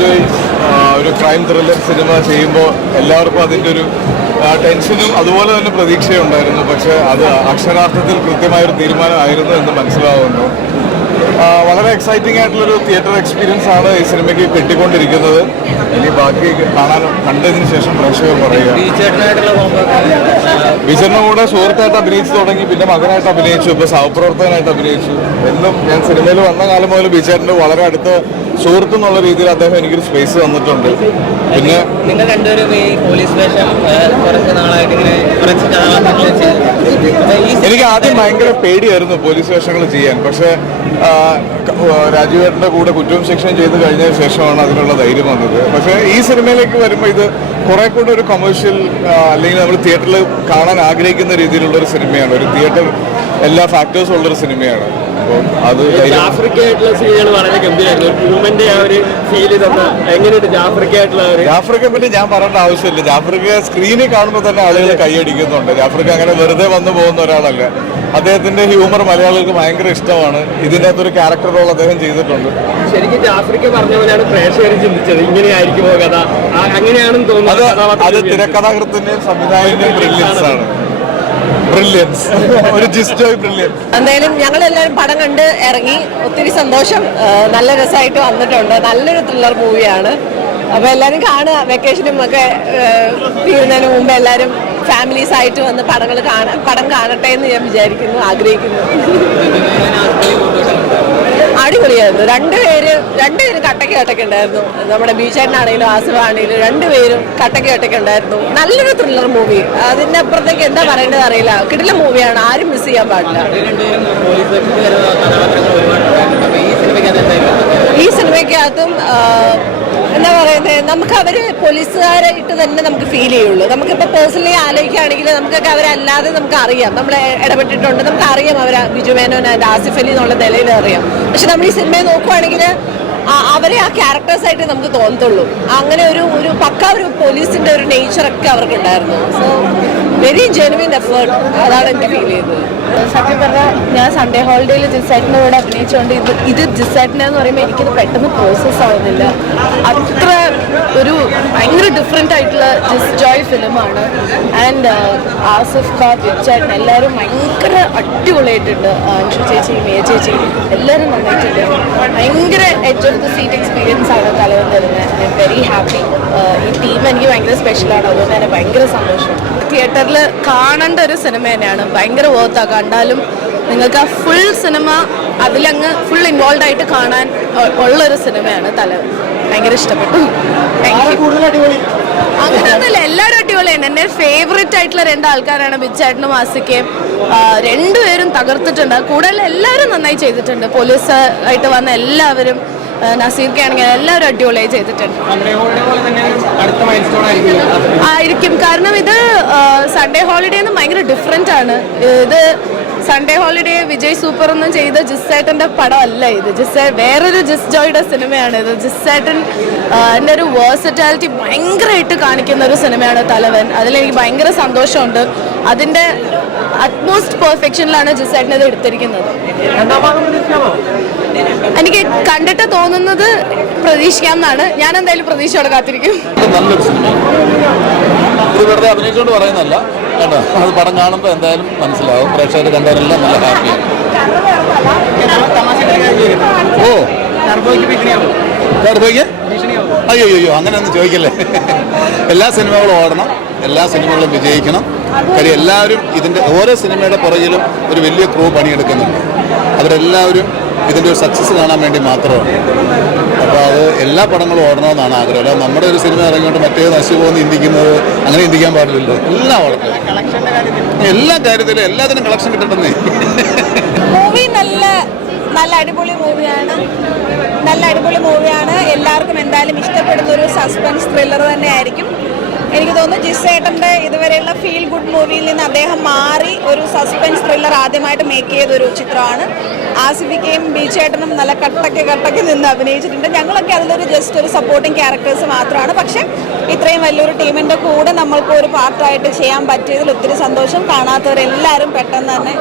ജോയ് ഒരു crime thriller cinema ചെയ്യുമ്പോൾ എല്ലാവർക്കും അതിൻ്റെ ഒരു ടെൻഷനും അതുപോലെ തന്നെ പ്രതീക്ഷയുണ്ടായിരുന്നു. പക്ഷേ അത് അക്ഷരാർത്ഥത്തിൽ കൃത്യമായൊരു തീരുമാനമായിരുന്നു എന്ന് മനസ്സിലാവുന്നു. വളരെ എക്സൈറ്റിംഗ് ആയിട്ടുള്ളൊരു തിയേറ്റർ എക്സ്പീരിയൻസ് ആണ് ഈ സിനിമയ്ക്ക് കിട്ടിക്കൊണ്ടിരിക്കുന്നത്. ഇനി ബാക്കി കണ്ടതിന് ശേഷം പ്രേക്ഷകർ പറയുക. ബീച്ചറിന്റെ കൂടെ സുഹൃത്തായിട്ട് അഭിനയിച്ചു തുടങ്ങി, പിന്നെ മകനായിട്ട് അഭിനയിച്ചു, ഇപ്പോൾ സഹപ്രവർത്തകനായിട്ട് അഭിനയിച്ചു. എന്നും ഞാൻ സിനിമയിൽ വന്ന കാലം മുതൽ ബീച്ചറിന്റെ വളരെ അടുത്ത സുഹൃത്ത് എന്നുള്ള രീതിയിൽ അദ്ദേഹം എനിക്കൊരു സ്പേസ് തന്നിട്ടുണ്ട്. പിന്നെ നിങ്ങൾ രണ്ടുപേരും ഈ പോലീസ് വേഷം കുറച്ച് നാളായിട്ട് ഇങ്ങനെ എനിക്ക് ആദ്യം ഭയങ്കര പേടിയായിരുന്നു പോലീസ് വേഷങ്ങൾ ചെയ്യാൻ. പക്ഷേ രാജീവേട്ടൻ്റെ കൂടെ കുറ്റവും ശിക്ഷയും ചെയ്ത് കഴിഞ്ഞതിന് ശേഷമാണ് അതിനുള്ള ധൈര്യം വന്നത്. പക്ഷേ ഈ സിനിമയിലേക്ക് വരുമ്പോൾ ഇത് കുറെ കൂടെ ഒരു കൊമേഴ്ഷ്യൽ അല്ലെങ്കിൽ നമ്മൾ തിയേറ്ററിൽ കാണാൻ ആഗ്രഹിക്കുന്ന രീതിയിലുള്ള ഒരു സിനിമയാണ്. ഒരു തിയേറ്റർ എല്ലാ ഫാക്ടേഴ്സും ഉള്ളൊരു സിനിമയാണ്. അപ്പോൾ അത് ജാഫ്രിക്കായിട്ടുള്ള സീനുകൾ വളരെ ഗംഭീരമായിരുന്നു. ട്രൂമന്റെ ആ ഒരു ഫീൽ തന്നെ എങ്ങനെയുണ്ട് ജാഫ്രിക്കയെ പറ്റി ഞാൻ പറയേണ്ട ആവശ്യമില്ല. ജാഫ്രിക്ക സ്ക്രീനിൽ കാണുമ്പോൾ തന്നെ ആളുകൾ കൈയടിക്കുന്നുണ്ട്. ജാഫ്രിക്ക അങ്ങനെ വെറുതെ വന്നു പോകുന്ന ഒരാളല്ല. അദ്ദേഹത്തിന്റെ ഹ്യൂമർ മലയാളികൾക്ക് ഭയങ്കര ഇഷ്ടമാണ്. ഇതിനകത്തൊരു ക്യാരക്ടർ റോൾ അദ്ദേഹം ചെയ്തിട്ടുണ്ട്. ശരിക്കും ജാഫ്രിക്ക പറഞ്ഞ പോലെയാണ് പ്രേക്ഷകർ ചിന്തിച്ചത്, ഇങ്ങനെയായിരിക്കുമോ കഥ, അങ്ങനെയാണെന്ന് തോന്നുന്നത്. അത് തിരക്കഥാകൃത്തിന്റെയും സംവിധായകന്റെയും ബ്രില്യൻസ് ആണ്. ഒരു ബ്രില്യൻസ്. എന്തായാലും ഞങ്ങളെല്ലാവരും പടം കണ്ട് ഇറങ്ങി. ഒത്തിരി സന്തോഷം. നല്ല രസമായിട്ട് വന്നിട്ടുണ്ട്. നല്ലൊരു ത്രില്ലർ മൂവിയാണ്. അപ്പോൾ എല്ലാവരും കാണുക. വെക്കേഷനും ഒക്കെ തീരുന്നതിന് മുമ്പ് എല്ലാവരും ഫാമിലീസ് ആയിട്ട് വന്ന് പടം കാണട്ടെ എന്ന് ഞാൻ വിചാരിക്കുന്നു, ആഗ്രഹിക്കുന്നു. അടിപൊളിയായിരുന്നു. രണ്ടുപേരും കട്ടയ്ക്ക് ഉണ്ടായിരുന്നു. നമ്മുടെ ബീച്ചേട്ടനാണെങ്കിലും ആസിഫാണെങ്കിലും രണ്ടുപേരും കട്ടയ്ക്ക് ഉണ്ടായിരുന്നു. നല്ലൊരു ത്രില്ലർ മൂവി. അതിൻ്റെ അപ്പുറത്തേക്ക് എന്താ പറയേണ്ടത് അറിയില്ല. കിടിലൻ മൂവിയാണ്. ആരും മിസ് ചെയ്യാൻ പാടില്ല. ഈ സിനിമയ്ക്കകത്തും എന്താ പറയുന്നത്, നമുക്ക് അവർ പോലീസുകാരെ ഇട്ട് തന്നെ നമുക്ക് ഫീൽ ചെയ്യുള്ളൂ. നമുക്കിപ്പോൾ പേഴ്സണലി ആലോചിക്കുകയാണെങ്കിൽ നമുക്കൊക്കെ അവരല്ലാതെ നമുക്ക് അറിയാം, നമ്മൾ ഇടപെട്ടിട്ടുണ്ട്, നമുക്ക് അറിയാം അവരെ ബിജു മേനോൻ ആൻഡ് ആസിഫ് അലി എന്നുള്ള നിലയിൽ അറിയാം. പക്ഷെ നമ്മൾ ഈ സിനിമയെ നോക്കുവാണെങ്കിൽ അവരെ ആ ക്യാരക്ടേഴ്സായിട്ട് നമുക്ക് തോന്നത്തുള്ളൂ. അങ്ങനെ ഒരു പക്ക ഒരു പോലീസിന്റെ ഒരു നേച്ചറൊക്കെ അവർക്കുണ്ടായിരുന്നു. So very genuine effort. അതാണ് എനിക്ക് ഫീൽ ചെയ്തത്. സത്യം പറഞ്ഞാൽ ഞാൻ സൺഡേ ഹോളിഡേയിൽ ജിസേട്ടൻ്റെ കൂടെ അഭിനയിച്ചുകൊണ്ട് ഇത് ജിസേട്ടൻ്റെ എന്ന് പറയുമ്പോൾ എനിക്കിത് പെട്ടെന്ന് പ്രോസസ് ആവുന്നില്ല. അത്ര ഒരു ഭയങ്കര ഡിഫറെൻ്റ് ആയിട്ടുള്ള ജിസ് ജോയ് ഫിലിമാണ്. ആൻഡ് ആസിഫ് ഖാൻ, ജിസേട്ടൻ എല്ലാവരും ഭയങ്കര അടിപൊളിയായിട്ടുണ്ട്. അൻഷു ചേച്ചി, മേയ ചേച്ചി എല്ലാവരും നന്നായിട്ടുണ്ട്. ഭയങ്കര edge of the seat experience ആണ് തലവൻ തരുന്നത്. I am very happy. ഈ ടീം എനിക്ക് ഭയങ്കര സ്പെഷ്യലാണ്. അതുകൊണ്ട് തന്നെ ഭയങ്കര സന്തോഷം. തിയേറ്ററിൽ കാണേണ്ട ഒരു സിനിമ തന്നെയാണ്. ഭയങ്കര വർത്താണ്. കണ്ടാലും നിങ്ങൾക്ക് ആ ഫുൾ സിനിമ അതിലങ്ങ് ഫുൾ ഇൻവോൾവ് ആയിട്ട് കാണാൻ ഉള്ളൊരു സിനിമയാണ് തലവൻ. ഭയങ്കര ഇഷ്ടപ്പെട്ടു. അങ്ങനെയൊന്നുമില്ല, എല്ലാവരും അടിപൊളിയാണ്. എൻ്റെ ഫേവറേറ്റ് ആയിട്ടുള്ള രണ്ടാൾക്കാരാണ് ബിജുചേട്ടനും ആസിക്കയും. രണ്ടുപേരും തകർത്തിട്ടുണ്ട്. കൂടുതൽ എല്ലാവരും നന്നായി ചെയ്തിട്ടുണ്ട്. പോലീസ് ആയിട്ട് വന്ന എല്ലാവരും, നസീർക്കാണെങ്കിൽ എല്ലാവരും അടിപൊളിയായി ചെയ്തിട്ടുണ്ട്. ആയിരിക്കും. കാരണം ഇത് സൺഡേ ഹോളിഡേ എന്ന് ഭയങ്കര ഡിഫറെൻ്റ് ആണ്. ഇത് സൺഡേ ഹോളിഡേ വിജയ് സൂപ്പർ ഒന്നും ചെയ്ത ജിസേട്ടൻ്റെ പടമല്ല ഇത്. വേറൊരു ജിസ് ജോയുടെ സിനിമയാണ് ഇത്. ജിസേട്ടൻ എൻ്റെ ഒരു വേഴ്സറ്റാലിറ്റി ഭയങ്കരമായിട്ട് കാണിക്കുന്ന ഒരു സിനിമയാണ് തലവൻ. അതിലെനിക്ക് ഭയങ്കര സന്തോഷമുണ്ട്. അതിൻ്റെ അറ്റ്മോസ്റ്റ് പെർഫെക്ഷനിലാണ് ജിസേട്ടൻ ഇത് എടുത്തിരിക്കുന്നത്. എനിക്ക് കണ്ടിട്ട് തോന്നുന്നത് പ്രതീക്ഷിക്കാം എന്നാണ്. ഞാൻ എന്തായാലും പ്രതീക്ഷയോടെ കാത്തിരിക്കും. നല്ലൊരു സിനിമ. ഇത് വെറുതെ അഭിനയിച്ചുകൊണ്ട് പറയുന്നതല്ല കേട്ടോ. അത് പടം കാണുമ്പോൾ എന്തായാലും മനസ്സിലാവും. പ്രേക്ഷകർ കണ്ടവരെല്ലാം നല്ല ഹാപ്പിയാണ്. ടർബോയ്ക്ക് അയ്യോ അങ്ങനെയൊന്നും ചോദിക്കല്ലേ. എല്ലാ സിനിമകളും ഓടണം, എല്ലാ സിനിമകളും വിജയിക്കണം. കാര്യം എല്ലാവരും ഇതിൻ്റെ ഓരോ സിനിമയുടെ പുറകിലും ഒരു വലിയ ക്രൂ പണിയെടുക്കുന്നുണ്ട്. അവരെല്ലാവരും ഇതിൻ്റെ ഒരു സക്സസ് കാണാൻ വേണ്ടി മാത്രമാണ്. അപ്പോൾ അത് എല്ലാ പടങ്ങളും ഓടണമെന്നാണ് ആഗ്രഹം. അല്ല നമ്മുടെ ഒരു സിനിമ ഇറങ്ങിയിട്ട് മറ്റേ നശിച്ചു പോകുന്ന ചിന്തിക്കുന്നത്, അങ്ങനെ ചിന്തിക്കാൻ പാടില്ലല്ലോ. എല്ലാം ഓടണം. എല്ലാ കാര്യത്തിലും എല്ലാത്തിനും കളക്ഷൻ കിട്ടണമെന്നേ. മൂവി നല്ല അടിപൊളി മൂവിയാണ്. എല്ലാവർക്കും എന്തായാലും ഇഷ്ടപ്പെടുന്ന ഒരു സസ്പെൻസ് ത്രില്ലർ തന്നെ ആയിരിക്കും. എനിക്ക് തോന്നുന്നു ജിസേട്ടൻ്റെ ഇതുവരെയുള്ള ഫീൽ ഗുഡ് മൂവിയിൽ നിന്ന് അദ്ദേഹം മാറി ഒരു സസ്പെൻസ് ത്രില്ലർ ആദ്യമായിട്ട് മേക്ക് ചെയ്തൊരു ചിത്രമാണ്. ആസിഫിക്കയും ബീച്ചേട്ടനും നല്ല കട്ടയ്ക്ക് നിന്ന് അഭിനയിച്ചിട്ടുണ്ട്. ഞങ്ങളൊക്കെ അതിലൊരു ജസ്റ്റ് ഒരു സപ്പോർട്ടിങ് ക്യാരക്ടേഴ്സ് മാത്രമാണ്. പക്ഷേ ഇത്രയും വലിയൊരു ടീമിൻ്റെ കൂടെ നമ്മൾക്ക് ഒരു പാർട്ടായിട്ട് ചെയ്യാൻ പറ്റിയതിൽ ഒത്തിരി സന്തോഷം. കാണാത്തവരെല്ലാവരും പെട്ടെന്ന് തന്നെ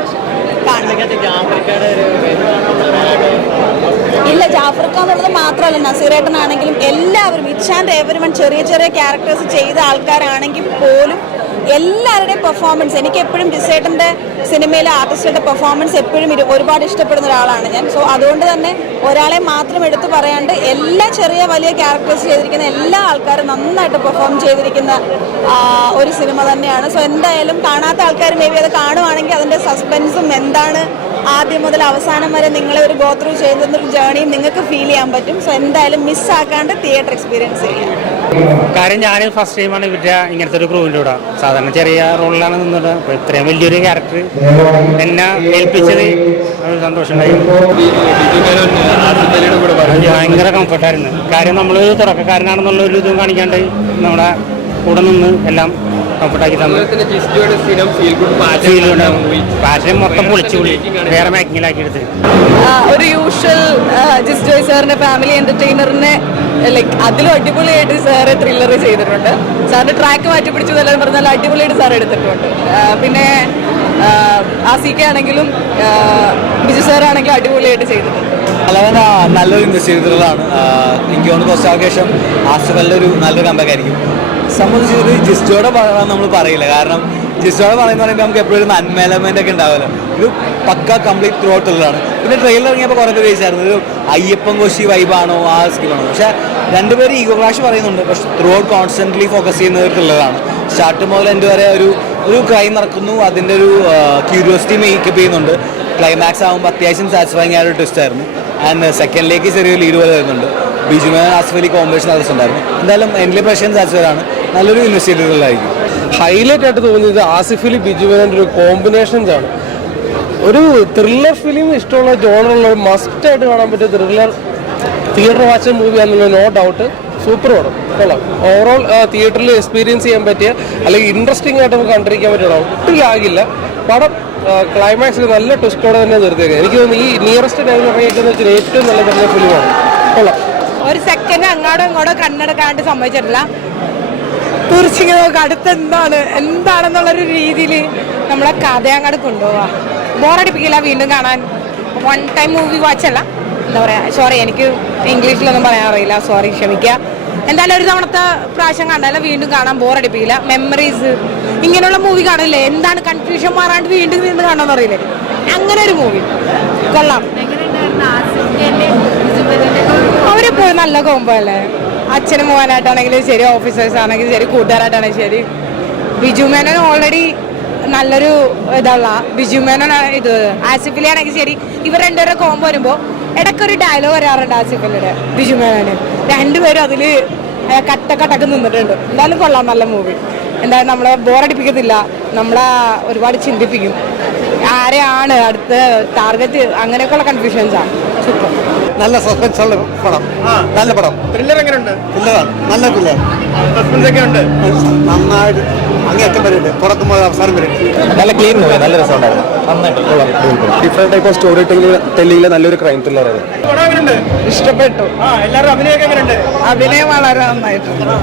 കാണും. ഇല്ല, ജാഫർ ഖാൻ എന്നുള്ളത് മാത്രമല്ല, നസീറേട്ടനാണെങ്കിലും എല്ലാവരും ഇച്ച് ആൻഡ് എവരിവൺ ചെറിയ ചെറിയ ക്യാരക്ടേഴ്സ് ചെയ്ത ആൾക്കാരാണെങ്കിൽ പോലും എല്ലാവരുടെയും പെർഫോമൻസ് എനിക്ക് എപ്പോഴും ഡിസേട്ടൻ്റെ സിനിമയിലെ ആർട്ടിസ്റ്റുകളുടെ പെർഫോമൻസ് എപ്പോഴും ഒരുപാട് ഇഷ്ടപ്പെടുന്ന ഒരാളാണ് ഞാൻ. സോ അതുകൊണ്ട് തന്നെ ഒരാളെ മാത്രം എടുത്തു പറയാണ്ട് എല്ലാ ചെറിയ വലിയ ക്യാരക്ടേഴ്സ് ചെയ്തിരിക്കുന്ന എല്ലാ ആൾക്കാരും നന്നായിട്ട് പെർഫോം ചെയ്തിരിക്കുന്ന ഒരു സിനിമ തന്നെയാണ്. സോ എന്തായാലും കാണാത്ത ആൾക്കാർ മേ ബി അത് കാണുവാണെങ്കിൽ അതിൻ്റെ സസ്പെൻസും എന്താണ് ആദ്യം മുതൽ അവസാനം വരെ നിങ്ങളെ ഒരു ഗോ ത്രൂ ചെയ്യുന്നൊരു ജേണിയും നിങ്ങൾക്ക് ഫീൽ ചെയ്യാൻ പറ്റും. സോ എന്തായാലും മിസ്സാക്കാണ്ട് തിയേറ്റർ എക്സ്പീരിയൻസ് ചെയ്യാം. കാര്യം ഞാൻ ഫസ്റ്റ് ടൈമാണ് ഇവരുടെ ഇങ്ങനത്തെ ഒരു ക്രൂവിൻ്റെ കൂടെ. സാധാരണ ചെറിയ റോളിലാണ് നിന്നത്. അപ്പോൾ ഇത്രയും വലിയൊരു ക്യാരക്ടർ എന്നെ ഏൽപ്പിച്ചത് ഒരു സന്തോഷമുണ്ടായി. ഭയങ്കര കംഫർട്ടായിരുന്നു. കാര്യം നമ്മൾ തുടക്കക്കാരനാണെന്നുള്ള ഒരു ഇതും കാണിക്കാണ്ട് നമ്മുടെ കൂടെ നിന്ന് എല്ലാം കംഫർട്ടാക്കി തന്നു. പാഷൻ മൊത്തം പൊളിച്ചു വേറെ മേക്കിങ്ങിലാക്കി എടുത്ത് ഒരു യൂഷ്വൽ ജിസ് ജോയ് സാറിന്റെ ഫാമിലി എന്റർടൈനറിനെ ലൈക്ക് അതിലും അടിപൊളിയായിട്ട് സാറ് ത്രില്ലർ ചെയ്തിട്ടുണ്ട്. സാറിന്റെ ട്രാക്ക് മാറ്റി പിടിച്ചു എന്നെല്ലാം പറഞ്ഞാൽ അടിപൊളിയായിട്ട് സാർ എടുത്തിട്ടുണ്ട്. പിന്നെ ആസിക്ക ആണെങ്കിലും ബിജു സാറാണെങ്കിലും അടിപൊളിയായിട്ട് ചെയ്തിട്ടുണ്ട്. വളരെ നല്ലൊരു ഇൻവെസ്റ്റിഗേറ്ററാണ്. എനിക്ക് തോന്നുന്നു കുറച്ച് ആവശ്യം ആസിഫലിൻ്റെ ഒരു നല്ലൊരു കമ്പാക്ക് ആയിരിക്കും. സംബന്ധിച്ചത് ജിസ്റ്റോടെ പറയാൻ നമ്മൾ പറയില്ല. കാരണം ജിസ്റ്റോടെ പറയുമ്പോൾ നമുക്ക് എപ്പോഴും നന്മ എലമെൻ്റ് ഒക്കെ ഉണ്ടാവുമല്ലോ. ഇത് പക്ക കംപ്ലീറ്റ് ത്രൂ ഔട്ട് ഉള്ളതാണ്. പിന്നെ ട്രെയിലർ ഇറങ്ങിയപ്പോൾ കുറേ പേര് ചോദിച്ചായിരുന്നു ഒരു അയ്യപ്പൻ കോശി വൈബാണോ ആ സ്കിപ്പാണോ. പക്ഷേ രണ്ടുപേരും ഈഗോ ക്ലാഷ് പറയുന്നുണ്ട്. പക്ഷെ ത്രൂ ഔട്ട് കോൺസ്റ്റൻ്റ്ലി ഫോക്കസ് ചെയ്യുന്നവർക്കുള്ളതാണ്. സ്റ്റാർട്ട് മുതൽ എൻ്റെ വരെ ഒരു ക്രൈം നടക്കുന്നു, അതിൻ്റെ ഒരു ക്യൂരിയോസിറ്റി മേക്കപ്പ് ചെയ്യുന്നുണ്ട്. ക്ലൈമാക്സ് ആകുമ്പോൾ അത്യാവശ്യം സാറ്റിസ്ഫൈങ് ആയ ഒരു ട്വിസ്റ്റ് ആയിരുന്നു. ആൻഡ് സെക്കൻഡിലേക്ക് ചെറിയൊരു ലീഡ് പോലെ വരുന്നുണ്ട്. ബിജുമേൻ ആസിഫ് അലി കോമ്പിനേഷൻ ഉണ്ടായിരുന്നു. എന്തായാലും എൻ്റെ പേഷ്യൻ സാറ്റിസ്ഫൈഡ് ആണ്. നല്ലൊരു ഇൻവെസ്റ്റിഗേറ്ററുകളായിരിക്കും. ഹൈലൈറ്റ് ആയിട്ട് തോന്നിയത് ആസിഫ് അലി ബിജുമേനൻ്റെ ഒരു കോമ്പിനേഷൻസ് ആണ്. ഒരു ത്രില്ലർ ഫിലിം ഇഷ്ടമുള്ള ജോണറുള്ള മസ്റ്റായിട്ട് കാണാൻ പറ്റിയ ത്രില്ലർ തിയേറ്റർ വാച്ച് മൂവി ആണെന്നുള്ള നോ ഡൗട്ട്. സൂപ്പർ പടം, കൊള്ളാം. ഓവറോൾ തിയേറ്ററിൽ എക്സ്പീരിയൻസ് ചെയ്യാൻ പറ്റിയ അല്ലെങ്കിൽ ഇൻട്രസ്റ്റിംഗ് ആയിട്ട് നമുക്ക് കണ്ടിരിക്കാൻ പറ്റിയ ഒട്ടും ലാഗില്ല പടം. ക്ലൈമാക്സ് നല്ല ട്വിസ്റ്റോടെ തന്നെ നിർത്തിയേക്കുക. എനിക്ക് തോന്നുന്നു ഈ നിയറസ്റ്റ് ടൈമിൽ ഇറങ്ങിയിരിക്കുന്ന വെച്ചാൽ ഏറ്റവും നല്ല പറഞ്ഞ ഫിലിമാണ്. കൊള്ളാം. ഒരു സെക്കൻഡ് അങ്ങോട്ടും ഇങ്ങോട്ടും കണ്ണെടുക്കാണ്ട് സമ്മതിച്ചിട്ടില്ല. തീർച്ചയായും നമുക്ക് അടുത്ത് എന്താണെന്നുള്ളൊരു രീതിയിൽ നമ്മളെ കഥ അങ്ങോട്ട് കൊണ്ടുപോവാ. ബോറടിപ്പിക്കില്ല വീണ്ടും കാണാൻ. വൺ ടൈം മൂവി വാച്ചല്ല, എന്താ പറയുക, സോറി എനിക്ക് ഇംഗ്ലീഷിലൊന്നും പറയാൻ അറിയില്ല, സോറി ക്ഷമിക്കുക. എന്തായാലും ഒരു തവണത്തെ പ്രാവശ്യം കണ്ടാലും വീണ്ടും കാണാൻ ബോറടിപ്പിക്കില്ല. മെമ്മറീസ് ഇങ്ങനെയുള്ള മൂവി കാണില്ലേ, എന്താണ് കൺഫ്യൂഷൻ മാറാണ്ട് വീണ്ടും വീണ്ടും കാണാമെന്ന് അറിയില്ലേ, അങ്ങനെ ഒരു മൂവി കൊള്ളാം. അവരെപ്പോഴും നല്ല കോമ്പോ അല്ലേ. അച്ഛനും മോനായിട്ടാണെങ്കിലും ശരി, ഓഫീസേഴ്സ് ആണെങ്കിലും ശരി, കൂട്ടുകാരായിട്ടാണെങ്കിലും ശരി. ബിജു മേനോൻ ഓൾറെഡി നല്ലൊരു ഇതുള്ള ബിജു മേനോൻ, ഇത് ആസിഫ് അലി ആണെങ്കിൽ ശരി. ഇവർ രണ്ടുപേരുടെ കോമ്പോ വരുമ്പോൾ ഇടയ്ക്കൊരു ഡയലോഗ് വരാറുണ്ട് ആസിഫ് അലിയുടെ ബിജു മേനോന്. രണ്ടുപേരും അതിൽ കട്ടക്ക് നിന്നിട്ടുണ്ട്. എന്തായാലും കൊള്ളാം, നല്ല മൂവി. എന്തായാലും നമ്മളെ ബോറടിപ്പിക്കത്തില്ല, നമ്മളെ ഒരുപാട് ചിന്തിപ്പിക്കും. ആരെയാണ് അടുത്ത ടാർഗറ്റ്, അങ്ങനെയൊക്കെയുള്ള കൺഫ്യൂഷൻസാണ്. സൂപ്പർ, നല്ല സസ്പെൻസ് ഉള്ള പടം, നല്ല പടം. ത്രില്ലർ എങ്ങനെയുണ്ട്? ത്രില്ലറാണ്, നല്ല ത്രില്ലർ. സസ്പെൻസ് ഒക്കെ ഉണ്ട്, നന്നായിട്ട് അങ്ങേറ്റം വരെ ഉണ്ട്, തുടക്കം മുതൽ അവസാനം വരെ. നല്ല ക്ലീൻ മൂവി, നല്ല രസമുണ്ടായിരുന്നു. നന്നായിട്ട് ഡിഫറെന്റ് ടൈപ്പ് ഓഫ് സ്റ്റോറി ടെല്ലിംഗിലെ നല്ലൊരു ക്രൈം ത്രില്ലറാണ്. ഇഷ്ടപ്പെട്ടു. എല്ലാവരും അഭിനയമൊക്കെ എങ്ങനെയുണ്ട്? അഭിനയം വളരെ നന്നായിട്ടുണ്ട്.